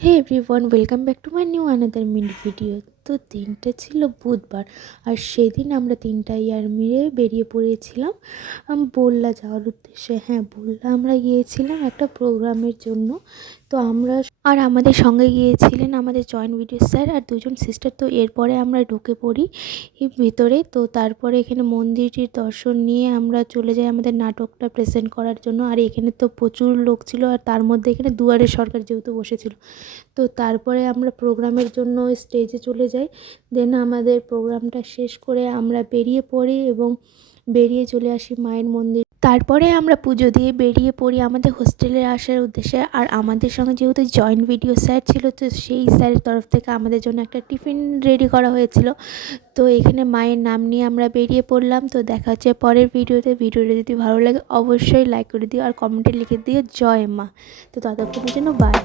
Hey everyone, welcome back to my new another mini video. তো দিনটা ছিল বুধবার, আর সেদিন আমরা তিনটা ইয়ার মিলে বেরিয়ে পড়েছিলাম বল্লা যাওয়ার উদ্দেশ্যে। হ্যাঁ, বল্লা আমরা গিয়েছিলাম একটা প্রোগ্রামের জন্য। তো আমরা আর আমাদের সঙ্গে গিয়েছিলেন আমাদের জয়েন্ট ভিডিও স্যার আর দুজন সিস্টার। তো এরপরে আমরা ঢুকে পড়ি ভিতরে। তো তারপরে এখানে মন্দিরটির দর্শন নিয়ে আমরা চলে যাই আমাদের নাটকটা প্রেজেন্ট করার জন্য। আর এখানে তো প্রচুর লোক ছিল, আর তার মধ্যে এখানে দুয়ারে সরকার যেহেতু বসেছিল। তো তারপরে আমরা প্রোগ্রামের জন্য স্টেজে চলে যাই। দেন আমাদের প্রোগ্রামটা শেষ করে আমরা বেরিয়ে পড়ি এবং বেরিয়ে চলে আসি মায়ের মন্দির। তারপরে আমরা পুজো দিয়ে বেরিয়ে পড়ি আমাদের হোস্টেলে আসার উদ্দেশ্যে। আর আমাদের সঙ্গে যেহেতু জয়েন্ট ভিডিও স্যার ছিল, তো সেই স্যারের তরফ থেকে আমাদের জন্য একটা টিফিন রেডি করা হয়েছিল। তো এখানে মায়ের নাম নিয়ে আমরা বেরিয়ে পড়লাম। তো দেখা হচ্ছে পরের ভিডিওতে। ভিডিওটা যদি ভালো লাগে অবশ্যই লাইক করে দিও আর কমেন্টে লিখে দিও জয় মা। তো ততক্ষণের জন্য বাই।